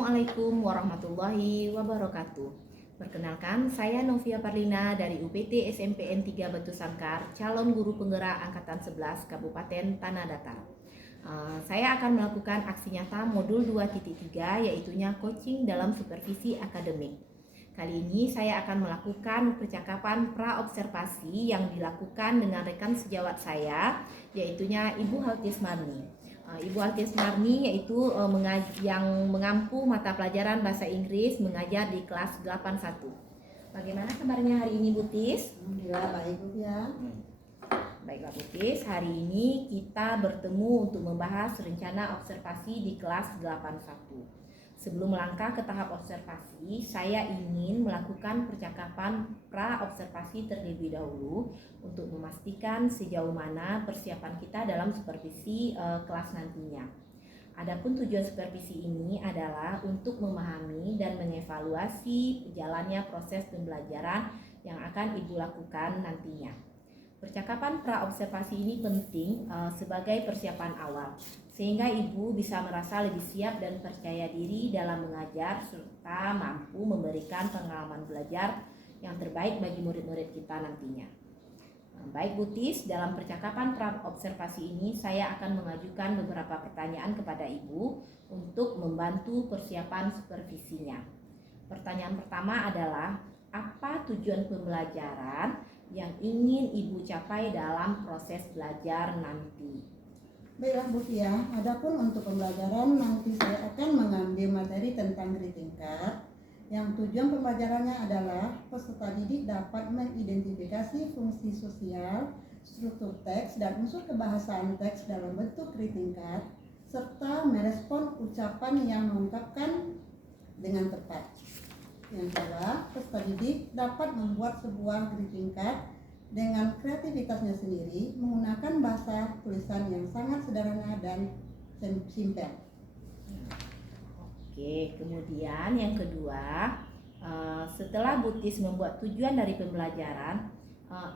Assalamualaikum warahmatullahi wabarakatuh. Perkenalkan, saya Novia Parlina dari UPT SMPN 3 Batu Sangkar, calon guru penggerak Angkatan 11 Kabupaten Tanah Datar. Saya akan melakukan aksi nyata modul 2.3, yaitunya coaching dalam supervisi akademik. Kali ini saya akan melakukan percakapan pra-observasi yang dilakukan dengan rekan sejawat saya, yaitunya Ibu Haltis Marni. Ibu Haltis Marni yaitu yang mengampu mata pelajaran bahasa Inggris mengajar di kelas 81. Bagaimana kabarnya hari ini, Bu Tis? Alhamdulillah baik, Bu ya. Baiklah, Bu Tis, hari ini kita bertemu untuk membahas rencana observasi di kelas 81. Sebelum melangkah ke tahap observasi, saya ingin melakukan percakapan pra-observasi terlebih dahulu untuk memastikan sejauh mana persiapan kita dalam supervisi kelas nantinya. Adapun tujuan supervisi ini adalah untuk memahami dan mengevaluasi jalannya proses pembelajaran yang akan Ibu lakukan nantinya. Percakapan pra-observasi ini penting sebagai persiapan awal, sehingga Ibu bisa merasa lebih siap dan percaya diri dalam mengajar serta mampu memberikan pengalaman belajar yang terbaik bagi murid-murid kita nantinya. Baik, Bu Tis, dalam percakapan pra-observasi ini saya akan mengajukan beberapa pertanyaan kepada Ibu untuk membantu persiapan supervisinya. Pertanyaan pertama adalah, apa tujuan pembelajaran yang ingin Ibu capai dalam proses belajar nanti? Baiklah, Bu ya. Adapun untuk pembelajaran nanti saya akan mengambil materi tentang greeting card yang tujuan pembelajarannya adalah peserta didik dapat mengidentifikasi fungsi sosial, struktur teks dan unsur kebahasaan teks dalam bentuk greeting card serta merespon ucapan yang mengungkapkan dengan tepat. Yang kedua, peserta didik dapat membuat sebuah greeting card dengan kreativitasnya sendiri menggunakan bahasa tulisan yang sangat sederhana dan simpel. Oke, kemudian yang kedua, setelah Bu Tis membuat tujuan dari pembelajaran,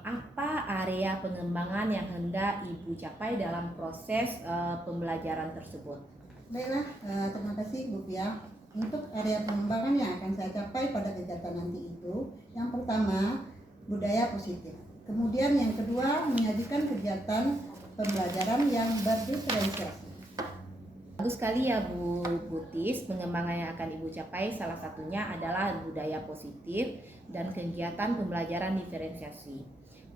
apa area pengembangan yang hendak Ibu capai dalam proses pembelajaran tersebut? Baiklah, terima kasih Bu Pia. Untuk area pengembangan yang akan saya capai pada kegiatan nanti itu, yang pertama, budaya positif. Kemudian yang kedua, menyajikan kegiatan pembelajaran yang berdiferensiasi. Bagus sekali ya Bu Tis, pengembangan yang akan Ibu capai salah satunya adalah budaya positif dan kegiatan pembelajaran diferensiasi.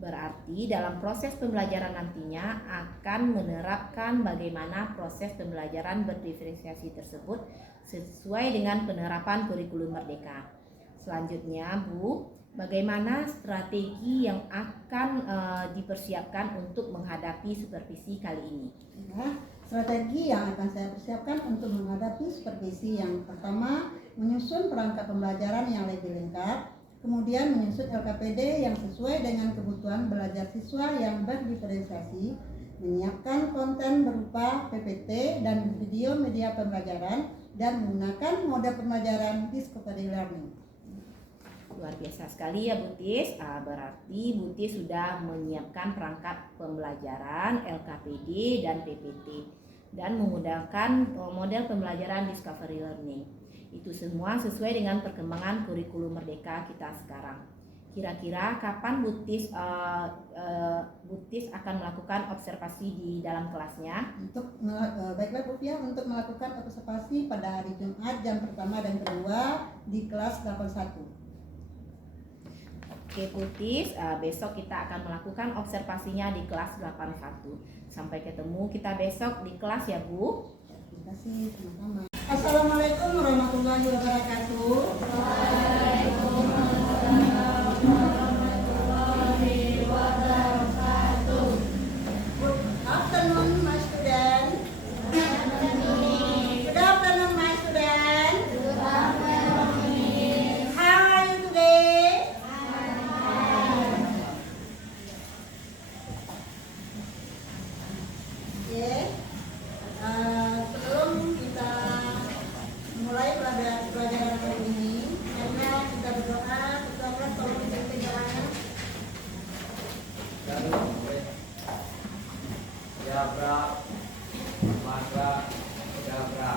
Berarti dalam proses pembelajaran nantinya akan menerapkan bagaimana proses pembelajaran berdiferensiasi tersebut sesuai dengan penerapan kurikulum Merdeka. Selanjutnya, Bu, bagaimana strategi yang akan dipersiapkan untuk menghadapi supervisi kali ini? Ya, strategi yang akan saya persiapkan untuk menghadapi supervisi yang pertama, menyusun perangkat pembelajaran yang lebih lengkap, kemudian menyusun LKPD yang sesuai dengan kebutuhan belajar siswa yang berdiferensiasi, menyiapkan konten berupa PPT dan video media pembelajaran, dan menggunakan mode pembelajaran discovery learning. Luar biasa sekali ya Bu Tis. Berarti Bu Tis sudah menyiapkan perangkat pembelajaran, LKPD dan PPT, dan menggunakan model pembelajaran discovery learning. Itu semua sesuai dengan perkembangan kurikulum Merdeka kita sekarang. Kira-kira kapan Bu Tis akan melakukan observasi di dalam kelasnya? Baiklah Bu Pia, untuk melakukan observasi pada hari Jumat jam pertama dan kedua di kelas 81. Oke Bu Tis, besok kita akan melakukan observasinya di kelas 81. Sampai ketemu kita besok di kelas ya Bu. Terima kasih, sama-sama. Assalamualaikum warahmatullahi wabarakatuh. Good afternoon, my student. Good afternoon, my student. How are you today? Okay. Sebelum kita mulai pelajaran kali ini, karena kita berdoa, kita tolong dijaga jalannya. Jabra, maka jabra.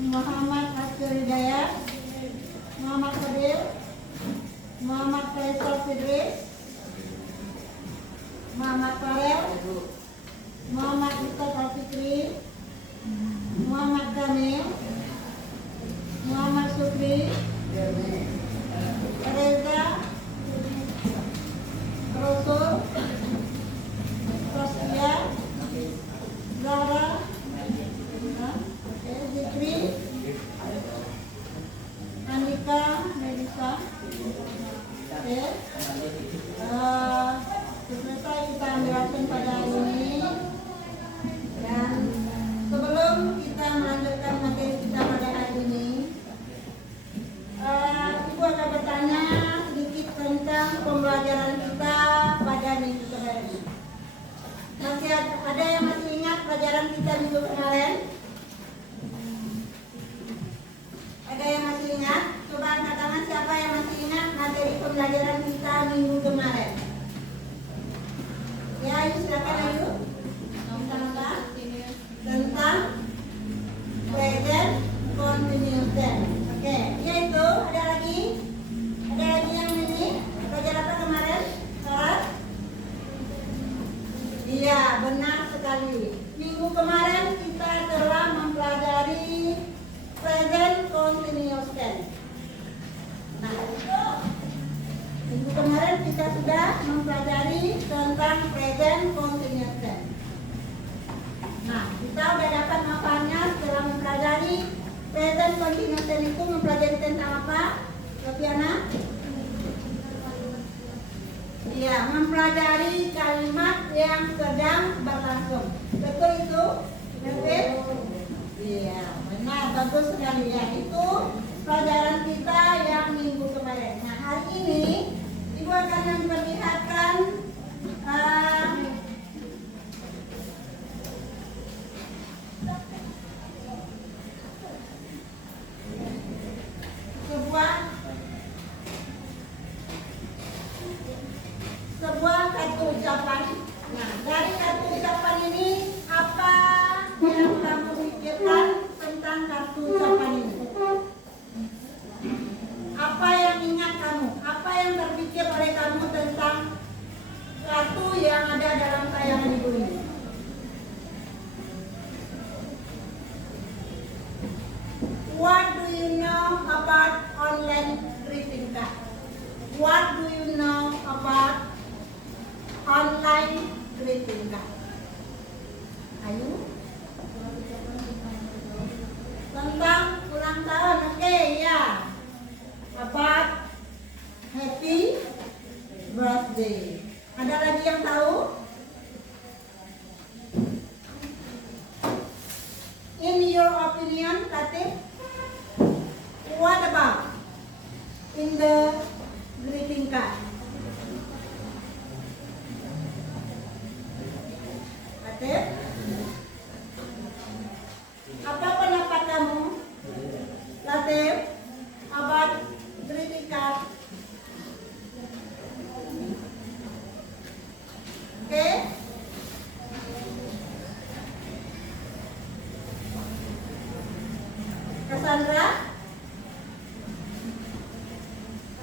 Muhammad Askar Hidayat, Muhammad Fadil, Muhammad Faisal Fidris, Muhammad Farel, Muhammad Ustaz Al-Fikri, Muhammad Kamil, Muhammad Sukri, Reza, Rasul, Sofia, Zara, Zikri, Andika, Melisa. Oke. Selesai kita ambilkan pada hari ini. Dan sebelum kita melanjutkan materi kita pada hari ini, Ibu akan bertanya sedikit tentang pembelajaran kita pada minggu kemarin. Masih ada yang masih ingat pelajaran kita minggu kemarin? Ada yang masih ingat? Coba angkat tangan siapa yang masih ingat materi pembelajaran kita minggu kemarin. Ya, ayo silakan ayo. Tentang present continuous tense. Oke, yaitu ada lagi yang ini belajar apa kemarin? Kelas? Iya, benar sekali. Minggu kemarin kita telah mempelajari present continuous tense. Nah, minggu kemarin kita sudah mempelajari tentang present continuous tense. Nah, kita sudah dapat manfaatnya setelah mempelajari present continuous tense itu mempelajari tentang apa, Sofiana? Iya, mempelajari kalimat yang sedang berlangsung. Betul itu? Betul? Iya, benar, bagus sekali ya. Itu pelajaran kita yang minggu kemarin. Nah, hari ini Ibu akan memperlihatkan sebuah kata ucapan. Nah, dari kata ucapan ini apa yang kamu pikirkan tentang kata ucapan ini? Apa yang ingat kamu? Apa yang terpikir oleh kamu tentang kata yang ada dalam tayangan Ibu ini? What do you know about online greeting card? What do you know about online greeting card? Ayo. Tentang ulang tahun, oke ya. About happy birthday. Ada lagi yang tahu? In your opinion, Katib, what about in the greeting card? Katib, apa pendapat kamu, Katib, about greeting card? Oke? Cassandra,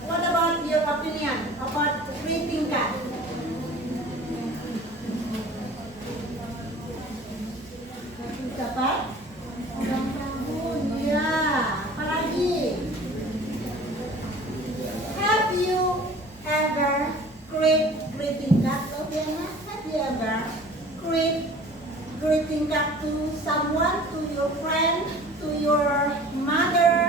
what about your opinion about greeting card? Dapat? Ulang tahun, ya. Apalagi? Have you ever create greeting card? Loviana, have you ever create greeting card to someone, to your friend, to your mother,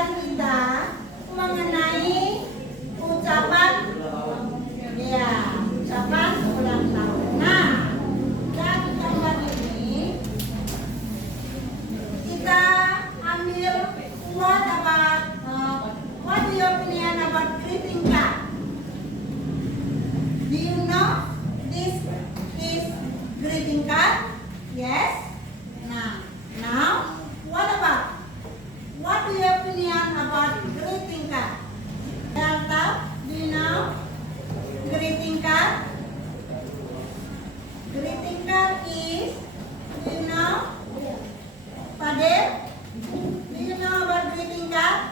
pelajaran kita mengenai ucapan ucapan ulang tahun. Nah, dari gambar ini kita ambil what do you opinion about greeting card? Do you know this is greeting card? Yes. Now what do you opinion about greeting card? Delta, do you know greeting card? Greeting card is, do you know? Fadil, do you know about greeting card?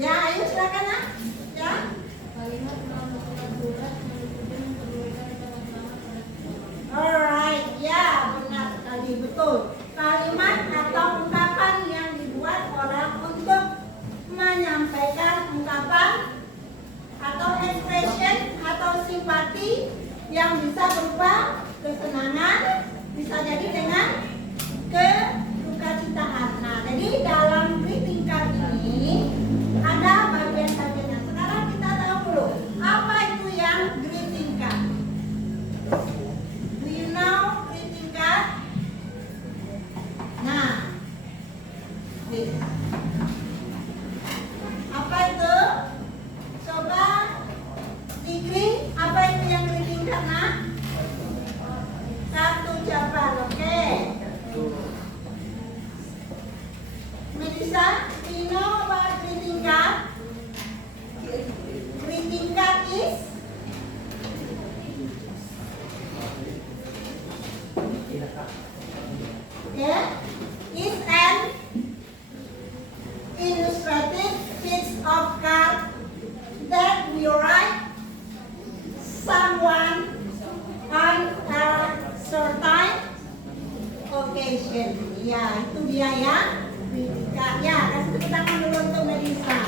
Ya, ayo silakan nak. Ya. Alright, ya benar sekali, betul. Kalimat atau ungkapan yang dibuat orang untuk menyampaikan ungkapan atau expression atau simpati yang bisa berupa kesenangan, bisa jadi dengan kedukacitaan. Nah, jadi dalam greeting card ini ada bagian-bagiannya. Sekarang kita tahu dulu apa itu yang greeting card. Do you know greeting card? Nah, apa itu? Coba Zikri, apa itu yang greeting card? Nah, kartu ucapan, oke. Melissa, do you know about greeting card? Greeting card is is an illustrated piece of card that we write someone on a certain occasion. Ya, itu dia ya. Ya, kasih tepuk tangan dulu untuk Melissa.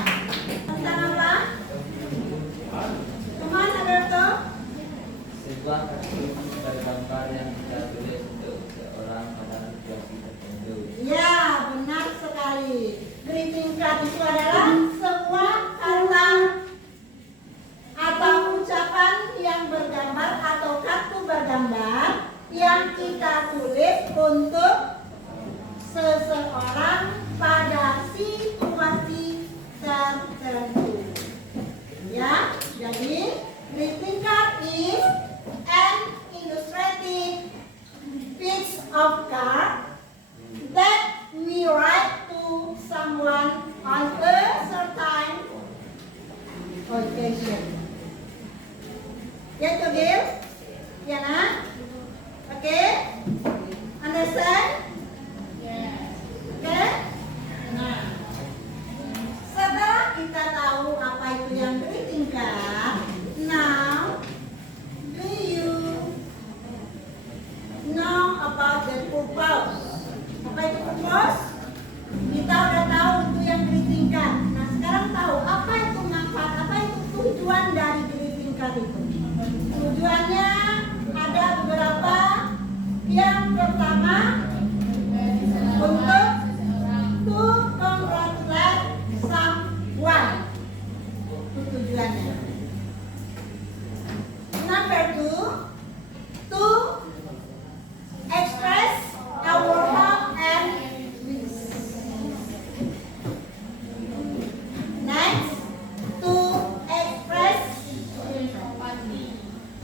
Tentang apa? Kemana Alberto? Sebuah kartu bergambar yang kita tulis untuk seorang pada situasi tertentu. Ya, benar sekali. Greeting card itu adalah sebuah kata atau ucapan yang bergambar atau kartu bergambar yang kita tulis untuk seseorang pada situasi tertentu. Ya, jadi greeting card is an illustrated piece of card that we write to someone on a certain occasion. Ya, Togil? Ya, nah? Oke? Understand? Oke? Nah, setelah kita tahu apa itu yang greeting card, now do you know about the purpose? Apa itu purpose? Kita udah tahu itu yang greeting card. Nah, sekarang tahu apa itu manfaat, apa itu tujuan dari greeting card itu. Tujuannya ada beberapa. Yang pertama, untuk to congratulate someone. Itu tujuannya. Number two, to express our hope and wish. Next, to express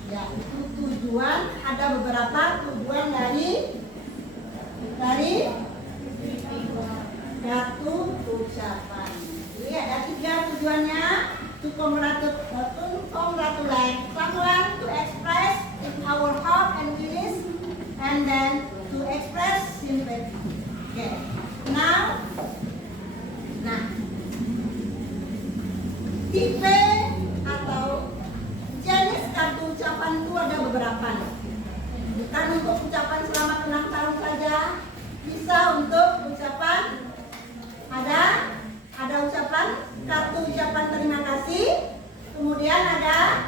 ya, itu tujuan. Ada beberapa tujuan dari kartu ucapan. Jadi ada 3 tujuannya: to congratulate someone, to express our hope and wishes, and then to express sympathy. Okay. Nah, tipe atau jenis kartu ucapan itu ada beberapa. Bukan untuk ucapan selamat ulang tahun saja, bisa untuk ucapan ada ucapan kartu ucapan terima kasih, kemudian ada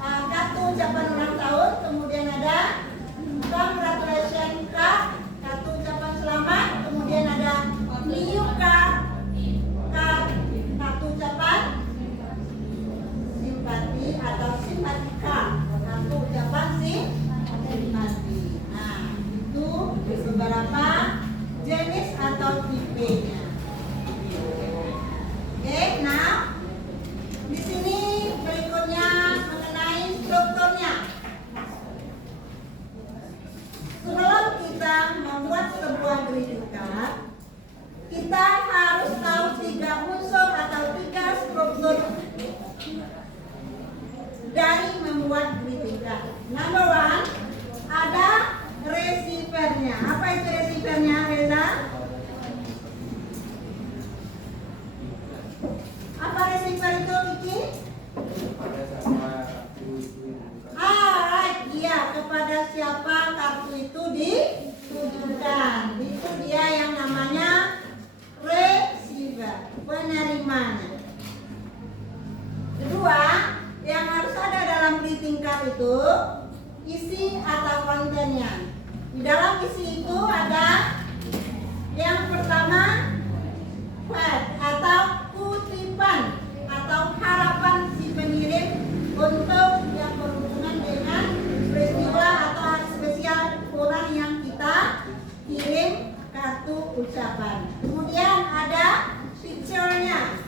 kartu ucapan ulang tahun, kemudian ada congratulation card, kartu ucapan selamat, kemudian ada new card penerimanya. Kedua, yang harus ada dalam greeting card itu isi atau kontennya. Di dalam isi itu ada yang pertama quote atau kutipan atau harapan si pengirim untuk yang berhubungan dengan peristiwa atau hari spesial orang yang kita kirim kartu ucapan. Kemudian ada picture-nya,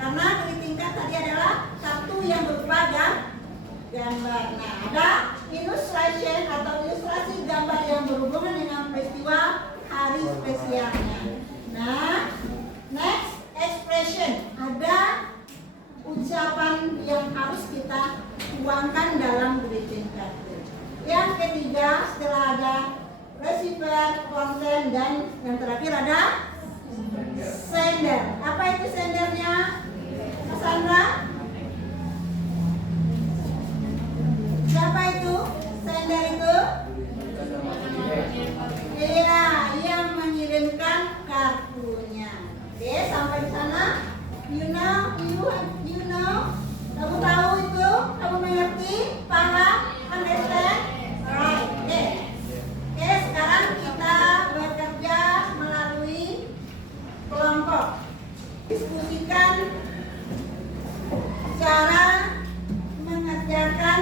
karena greeting card tadi adalah kartu yang berupa gambar. Nah, ada illustration atau ilustrasi gambar yang berhubungan dengan peristiwa hari spesialnya. Nah, next expression, ada ucapan yang harus kita tuangkan dalam greeting card. Yang ketiga, setelah ada receiver, konten, dan yang terakhir ada sender. Apa itu sendernya, Mas Sandra? Siapa itu? Sender itu? Iya, yang mengirimkan kartunya. Oke, sampai di sana. You know? Kamu tahu itu? Kamu mengerti? Paham? Understand? Alright, oke. Oke, sekarang kita bekerja melalui kelompok. Diskusikan cara mengerjakan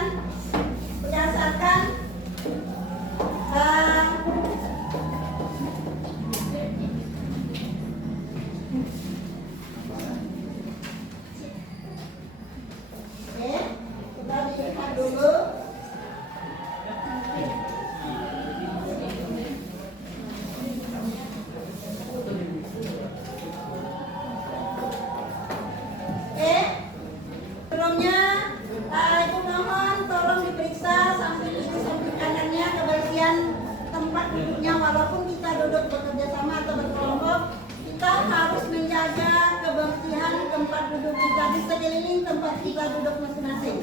berdasarkan kita lihat dulu. Sebelumnya Ibu mohon tolong diperiksa samping kiri samping kanannya kebersihan tempat duduknya. Walaupun kita duduk bekerja sama atau berkelompok, kita harus menjaga kebersihan tempat duduk kita di sekeliling tempat kita duduk masing-masing.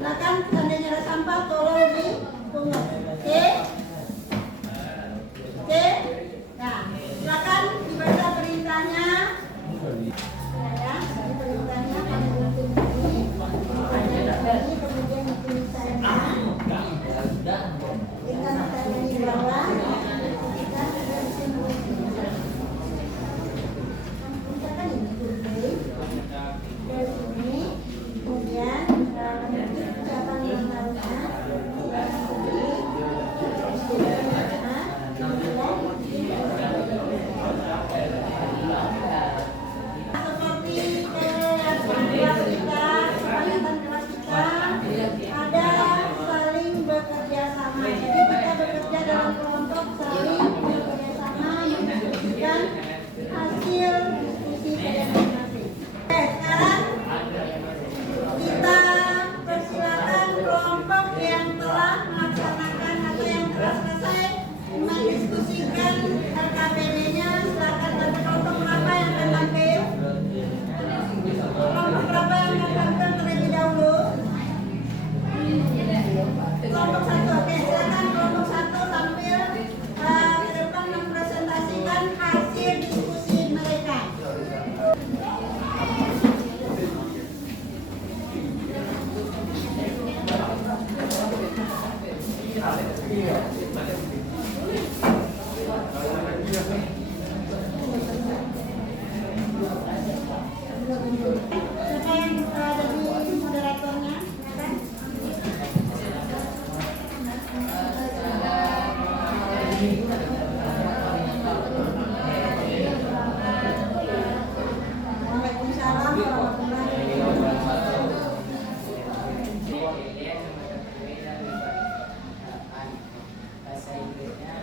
Silakan seandainya ada sampah tolong dipungut. Oke? Nah, silakan dibaca perintahnya. Ya, perintahnya pada buku ini. Kemudian tulisannya. Kita taruh di bawah. Kita misalkan ini dari sini. Kemudian ucapan yang harusnya kelompok satu. Oke, silakan kelompok satu sambil ke depan mempresentasikan hasil diskusi mereka. Siapa yang jadi moderatornya? Waalaikumsalam warahmatullahi wabarakatuh. Bahasa Inggrisnya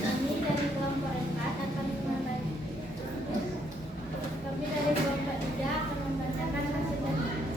Kami dari kelompok 4 akan membaca. Kami dari kelompok 3 akan membacakan hasil dari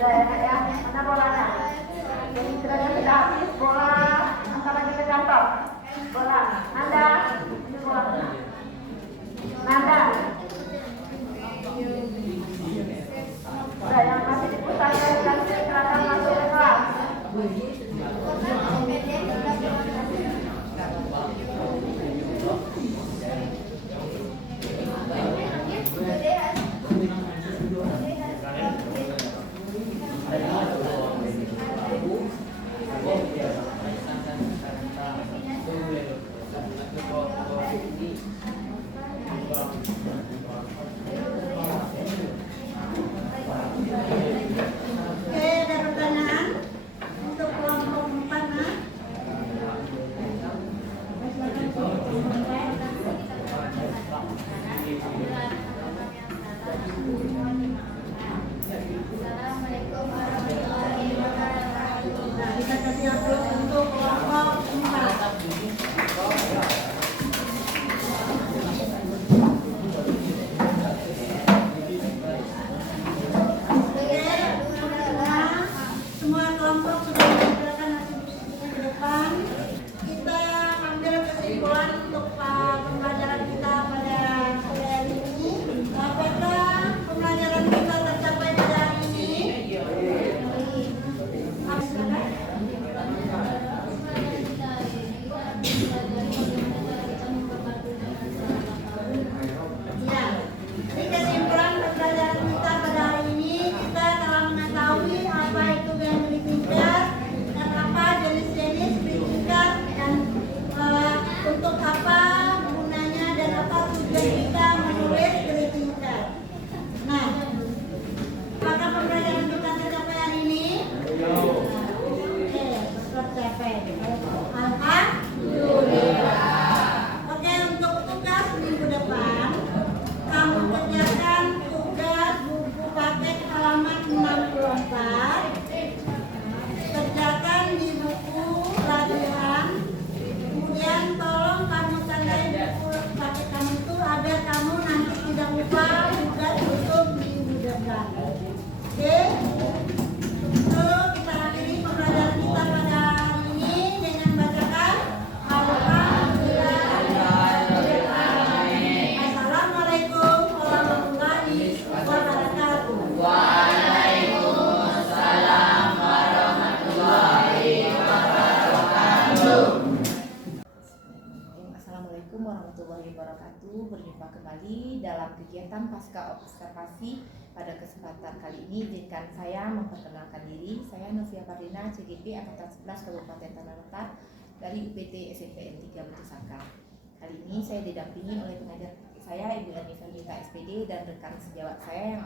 Sudah ya Kak ya, mana bolanya? Jadi sudah habis bola, angkat lagi ke kantong. Bola, Nanda, ini bola. Nanda. Udah yang masih diputar dan silakan masuk ke kelas. Oke, ada pertanyaan untuk kelompok 4 nah. Assalamualaikum warahmatullahi wabarakatuh. Nah, kita kasih upload untuk kelompok 4. Semua kelompok sudah mengumpulkan hasil diskusinya ke depan. Kita ambil kesimpulan untuk pembelajaran kita pada sore hari ini. Apakah pembelajaran kita tercapai pada hari ini? Ya, ini kesimpulan pembelajaran kita pada hari ini. Kita telah mengetahui apa itu band greeting card dan apa jenis-jenis greeting card dan untuk apa gunanya dan apa tujuan kita menulis greeting card. Nah, apakah pembelajaran kita tercapai hari ini? Oke, tercapai. Alhamdulillah. Oke, untuk tugas minggu depan, kamu kerjakan tugas buku paket halaman 64. Kerjakan di buku latihan. Kemudian tolong kamu tandai buku paket kamu itu agar kamu nanti tidak lupa juga untuk minggu depan. Oke? So, kita akhiri pembelajaran kita pada hari ini dengan bacakan Alhamdulillah. Assalamualaikum warahmatullahi wabarakatuh. Assalamualaikum warahmatullahi wabarakatuh. Berjumpa kembali dalam kegiatan pasca observasi. Pada kesempatan kali ini izinkan saya memperkenalkan diri. Saya Novia Pardina, CGP Angkatan 11 Kabupaten Tanah Datar dari UPT SMPN 3 Batu Sangkar. Kali ini saya didampingi oleh pengajar saya Ibu Erni Febrita SPD dan rekan sejawat saya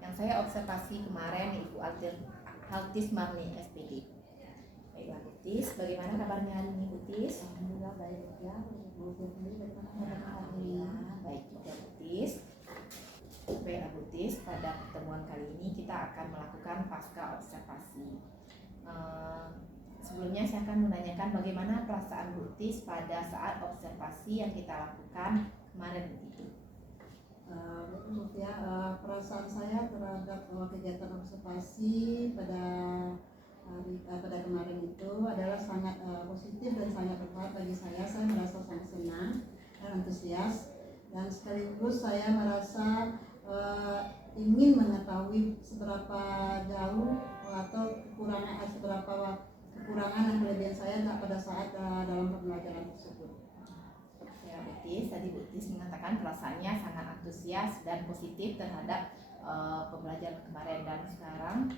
yang saya observasi kemarin Ibu Altis Marni SPD. Baiklah Butis, bagaimana kabarnya hari ini Butis? Alhamdulillah baik ya. Alhamdulillah baik juga Butis. Baiklah Butis, pada pertemuan kali ini kita akan melakukan pasca observasi. Sebelumnya saya akan menanyakan bagaimana perasaan Butis pada saat observasi yang kita lakukan kemarin itu. Betul ya, perasaan saya terhadap kegiatan observasi pada kemarin itu adalah sangat positif dan sangat bermanfaat bagi saya. Saya merasa sangat senang dan antusias, dan sekaligus saya merasa ingin mengetahui seberapa jauh atau seberapa kekurangan dan kelebihan saya pada saat dalam pembelajaran tersebut. Ya Butis, tadi Butis mengatakan perasaannya sangat antusias dan positif terhadap pembelajaran kemarin, dan sekarang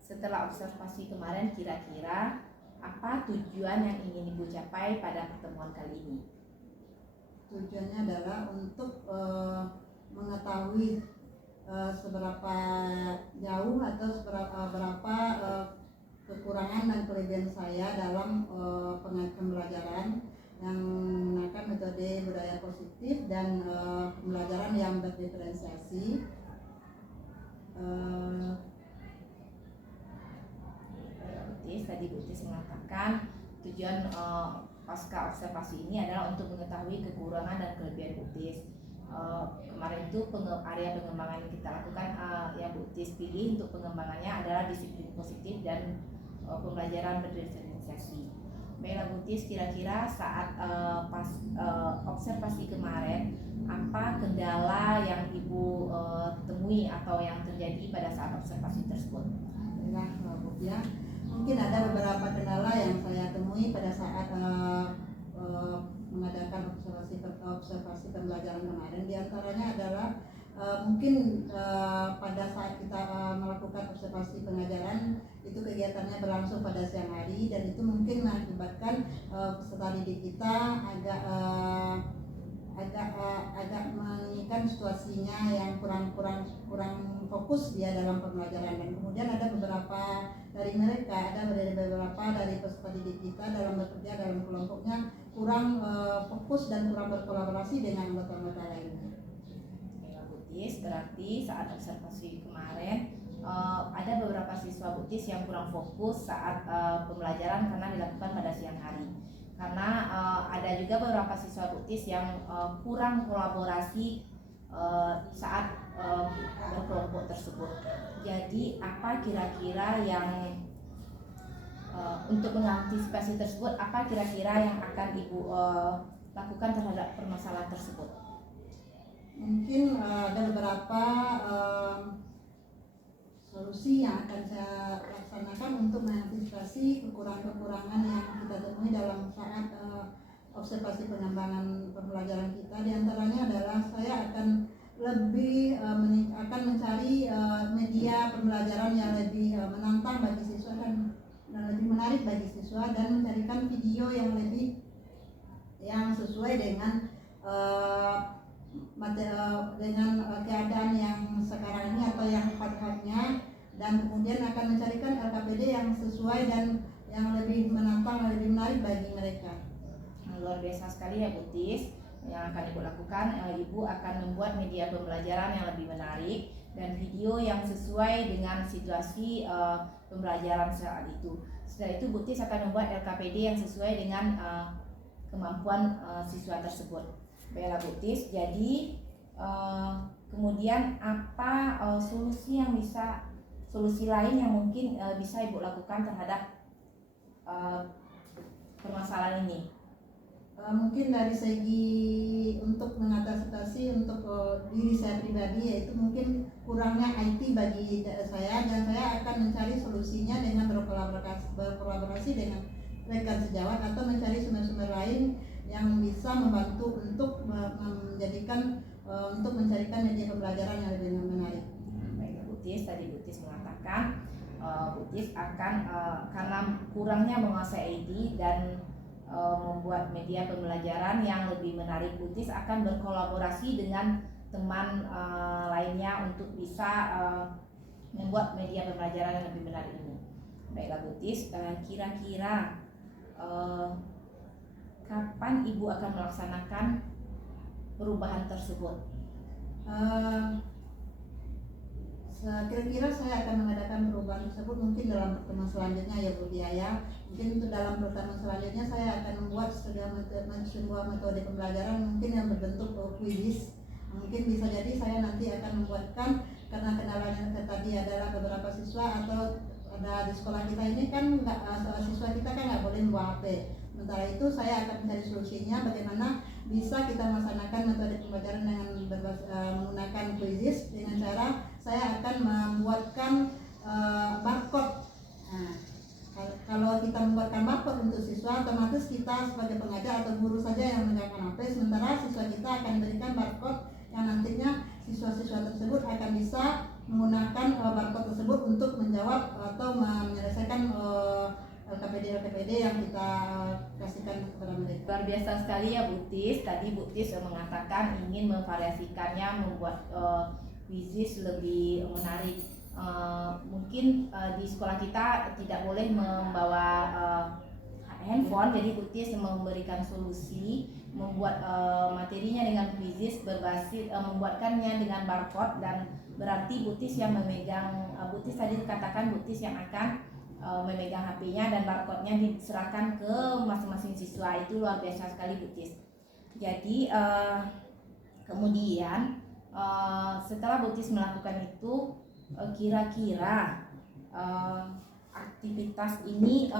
setelah observasi kemarin kira-kira apa tujuan yang ingin Ibu capai pada pertemuan kali ini? Tujuannya adalah untuk mengetahui seberapa jauh atau berapa kekurangan dan kelebihan saya dalam pembelajaran yang menggunakan metode budaya positif dan pembelajaran yang berdiferensiasi. Tadi Butis mengatakan tujuan pasca observasi ini adalah untuk mengetahui kekurangan dan kelebihan Butis. Kemarin itu itu area pengembangan yang kita lakukan, yang Bu Tis pilih untuk pengembangannya adalah disiplin positif dan pembelajaran berdifferensiasi. Baiklah Bu Tis, kira-kira saat pas observasi kemarin, apa kendala yang Ibu temui atau yang terjadi pada saat observasi tersebut? Nah, Bu ya, mungkin ada beberapa kendala yang saya temui pada saat mengadakan observasi pembelajaran kemarin. Di antaranya adalah mungkin pada saat kita melakukan observasi pengajaran itu kegiatannya berlangsung pada siang hari, dan itu mungkin mengakibatkan peserta didik kita agak menginginkan situasinya yang kurang fokus dia dalam pembelajaran. Dan kemudian ada beberapa dari peserta didik kita dalam bekerja dalam kelompoknya kurang fokus dan kurang berkolaborasi dengan anggota-anggota lainnya. Bu Tis, berarti saat observasi kemarin ada beberapa siswa Bu Tis yang kurang fokus saat pembelajaran karena dilakukan pada siang hari. Karena ada juga beberapa siswa Bu Tis yang kurang kolaborasi saat berkelompok tersebut. Jadi apa kira-kira yang untuk mengantisipasi tersebut, apa kira-kira yang akan Ibu lakukan terhadap permasalahan tersebut? Mungkin ada beberapa solusi yang akan saya laksanakan untuk mengantisipasi kekurangan-kekurangan yang kita temui dalam saat observasi pengembangan pembelajaran kita. Di antaranya adalah saya akan lebih akan mencari media pembelajaran yang lebih menantang bagi siswa dan lebih menarik bagi siswa, dan mencarikan video yang sesuai dengan keadaan yang sekarang ini atau yang hot-hotnya, dan kemudian akan mencarikan LKPD yang sesuai dan yang lebih menantang, lebih menarik bagi mereka. Luar biasa sekali ya Bu Tis. Yang akan Ibu lakukan, Ibu akan membuat media pembelajaran yang lebih menarik dan video yang sesuai dengan situasi pembelajaran saat itu. Setelah itu Bu Tis akan membuat LKPD yang sesuai dengan kemampuan siswa tersebut. Baiklah Bu Tis, jadi kemudian apa solusi lain yang mungkin bisa Ibu lakukan terhadap permasalahan ini? Mungkin dari segi untuk mengatasi untuk diri saya pribadi, yaitu mungkin kurangnya IT bagi saya, dan saya akan mencari solusinya dengan berkolaborasi dengan rekan sejawat atau mencari sumber-sumber lain yang bisa membantu untuk mencarikan media pembelajaran yang lebih menarik. Baik Bu Tis, tadi Bu Tis mengatakan Bu Tis akan karena kurangnya menguasai IT dan membuat media pembelajaran yang lebih menarik, Bu Tis akan berkolaborasi dengan teman lainnya untuk bisa membuat media pembelajaran yang lebih menarik ini. Baiklah Bu Tis, kira-kira kapan Ibu akan melaksanakan perubahan tersebut? Kira-kira saya akan mengadakan perubahan tersebut mungkin dalam pertemuan selanjutnya ya Bu Dia ya. Mungkin untuk dalam pertemuan selanjutnya saya akan membuat sebuah metode pembelajaran mungkin yang berbentuk quiz. Mungkin bisa jadi saya nanti akan membuatkan, karena kendalanya tadi adalah beberapa siswa atau ada di sekolah kita ini kan siswa kita kan nggak boleh membawa HP. Sementara itu saya akan mencari solusinya bagaimana bisa kita melaksanakan metode pembelajaran dengan menggunakan quiz, dengan cara saya akan membuatkan barcode. Nah, kalau kita membuatkan barcode untuk siswa, otomatis kita sebagai pengajar atau guru saja yang menggunakan HP, sementara siswa kita akan diberikan barcode yang nantinya siswa-siswa tersebut akan bisa menggunakan barcode tersebut untuk menjawab atau menyelesaikan LKPD yang kita kasihkan kepada mereka. Luar biasa sekali ya Bu Tis. Tadi Bu Tis mengatakan ingin memvariasikannya, membuat quiz lebih menarik. Mungkin di sekolah kita tidak boleh membawa handphone, jadi Bu Tis memberikan solusi membuat materinya dengan quiz berbasis membuatkannya dengan barcode, dan berarti Bu Tis yang memegang, Bu Tis tadi katakan Bu Tis yang akan memegang HP-nya dan barcode-nya diserahkan ke masing-masing siswa. Itu luar biasa sekali Bu Tis. Jadi kemudian setelah Butis melakukan itu, kira-kira aktivitas ini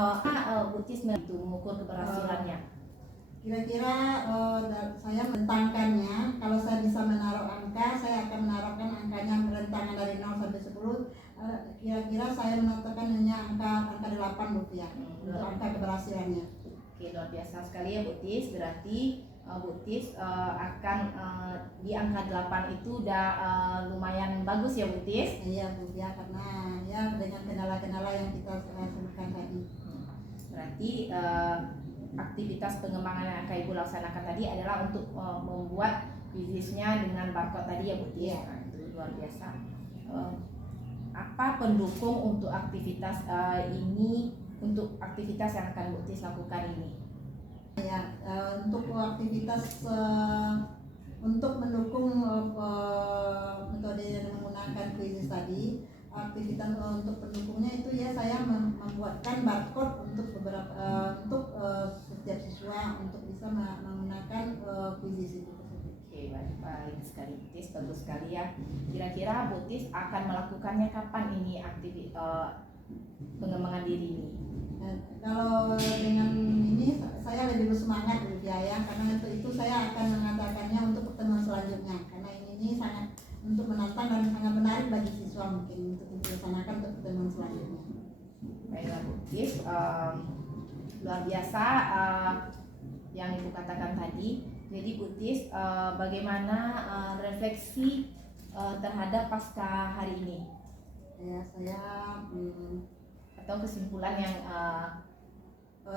Butis mengukur keberhasilannya. Kira-kira saya mentangkannya, kalau saya bisa menaruh angka, saya akan menaruhkan angkanya rentangan dari 0 sampai 10. Kira-kira saya menentukan hanya angka 8 rupiah untuk angka keberhasilannya. Oke, luar biasa sekali ya Butis. Berarti Butis akan di angka 8 itu udah lumayan bagus ya Butis. Iya Bu ya, karena ya dengan kendala-kendala yang kita sebutkan tadi. Berarti aktivitas pengembangan yang akan Ibu laksanakan tadi adalah untuk membuat bisnisnya dengan barcode tadi ya Butis. Iya. Nah, itu luar biasa. Apa pendukung untuk aktivitas ini, untuk aktivitas yang akan Butis lakukan ini? Ya, untuk aktivitas untuk mendukung metode yang menggunakan quizzes tadi, aktivitas untuk pendukungnya itu ya saya membuatkan barcode untuk beberapa setiap siswa untuk bisa menggunakan quizzes itu. Oke, baik sekali Butis, bagus sekali ya. Kira-kira Butis akan melakukannya kapan ini aktivitas pengembangan diri ini? Kalau dengan ini saya lebih bersemangat ya, karena itu saya akan mengatakannya untuk pertemuan selanjutnya, karena ini sangat untuk menantang dan sangat menarik bagi siswa mungkin untuk dilaksanakan untuk pertemuan selanjutnya. Baiklah Butis, luar biasa yang Ibu katakan tadi. Jadi Butis, bagaimana refleksi terhadap pasca hari ini? Ya, saya Atau kesimpulan yang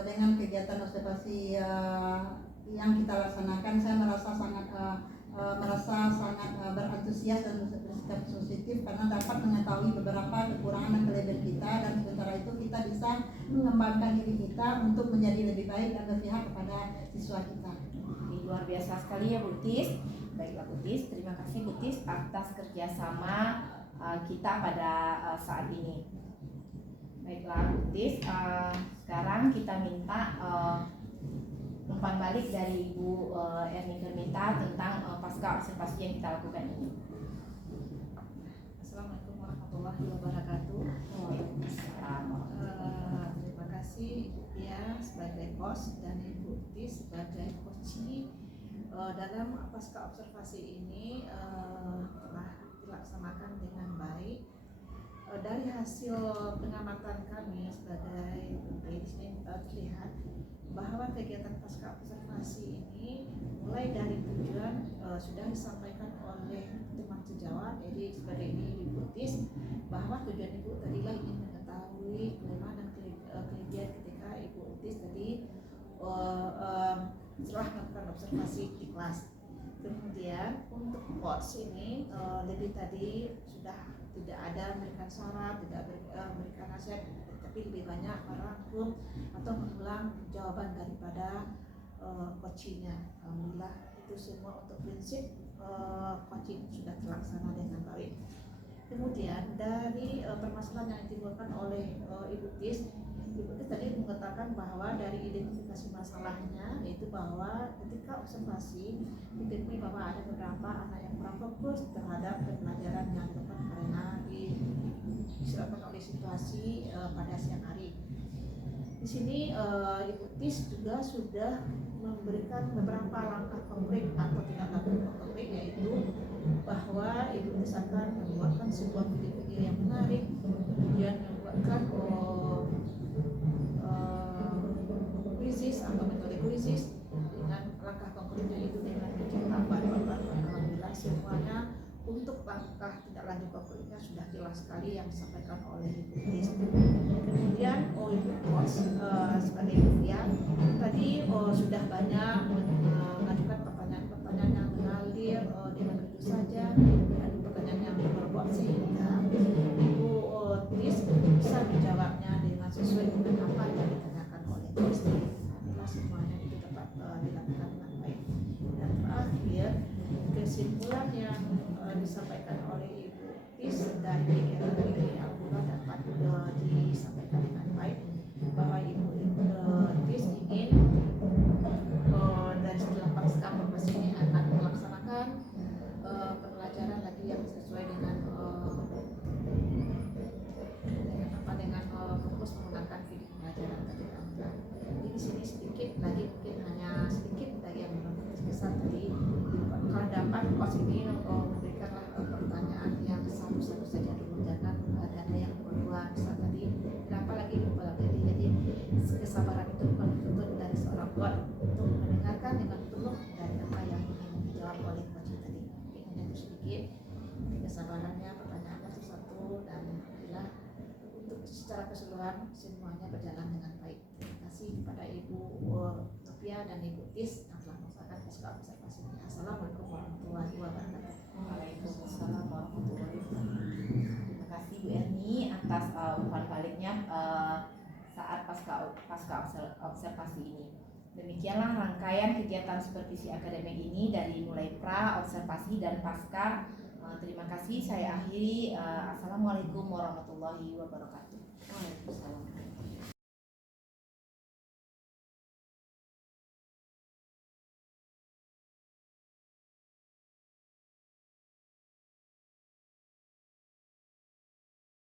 dengan kegiatan observasi yang kita laksanakan, saya merasa sangat berantusias dan bersikap positif karena dapat mengetahui beberapa kekurangan dan kelebihan kita, dan sementara itu kita bisa mengembangkan diri kita untuk menjadi lebih baik dan berpihak kepada siswa kita. luar biasa sekali ya Butis. Baiklah Butis, terima kasih Butis atas kerjasama kita pada saat ini. Baiklah Butis, sekarang kita minta umpan balik dari Ibu Erni Kermita tentang pasca observasi yang kita lakukan ini. Assalamualaikum warahmatullahi wabarakatuh. Terima kasih Ibu Pia sebagai host dan Ibu Tis sebagai coachee. Dalam pasca observasi ini telah dilaksanakan dengan baik. Dari hasil pengamatan kami sebagai di sini terlihat bahwa kegiatan pasca observasi ini mulai dari tujuan sudah disampaikan oleh teman sejawat, jadi sebagai ini Ibu Tis, bahwa tujuan Ibu tadilah ingin mengetahui kelemahan dan kelebihan ketika Ibu Tis tadi setelah melakukan observasi di kelas. Kemudian untuk coach ini lebih tadi sudah tidak ada memberikan saran, tidak memberikan nasihat, tapi lebih banyak merangkum atau mengulang jawaban daripada coachingnya. Alhamdulillah itu semua untuk prinsip coaching sudah terlaksana dengan baik. Kemudian dari permasalahan yang ditimbulkan oleh Ibu Tis tadi mengatakan bahwa dari identifikasi masalahnya yaitu bahwa ketika observasi ditemui bahwa ada beberapa anak yang kurang fokus terhadap pembelajaran yang tepat karena disebabkan oleh situasi pada siang hari. Di sini Ibu Tis juga sudah memberikan beberapa langkah konkret atau tidak langkah konkret, yaitu bahwa Ibu Tis akan membuatkan sebuah video-video yang menarik, kemudian membuatkan quizzes atau metode quizzes dengan langkah konkretnya itu dengan menciptakan bahan-bahan. Alhamdulillah semuanya untuk langkah tidak lanjut konkretnya sudah jelas sekali yang disampaikan oleh Ibu Tis. Kemudian Ibu Coach sebagai Ibu yang tadi sudah banyak mengajukan pertanyaan-pertanyaan yang mengalir dengan begitu saja, dan pertanyaan yang berbobot sehingga Ibu Tis bisa menjawabnya dengan sesuai dengan apa yang ditanyakan oleh Coach. Semuanya itu dapat dilakukan dengan baik. Dan terakhir kesimpulan yang disampaikan oleh Ibu Tis dari kegiatan ini Alhamdulillah dapat disampaikan dengan baik bahwa Ibu Tis ingin dari setelah pasca observasi ini akan melaksanakan pembelajaran keseluruhan semuanya berjalan dengan baik. Terima kasih kepada Ibu Nopia dan Ibu Tis yang telah melaksanakan pasca observasi ini. Assalamualaikum warahmatullahi wabarakatuh. Waalaikumsalam warahmatullahi wabarakatuh. Terima kasih Bu Erni atas umpan baliknya saat pasca observasi ini. Demikianlah rangkaian kegiatan supervisi akademik ini dari mulai pra, observasi, dan pasca. Terima kasih, saya akhiri. Assalamualaikum warahmatullahi wabarakatuh. Waalaikumsalam.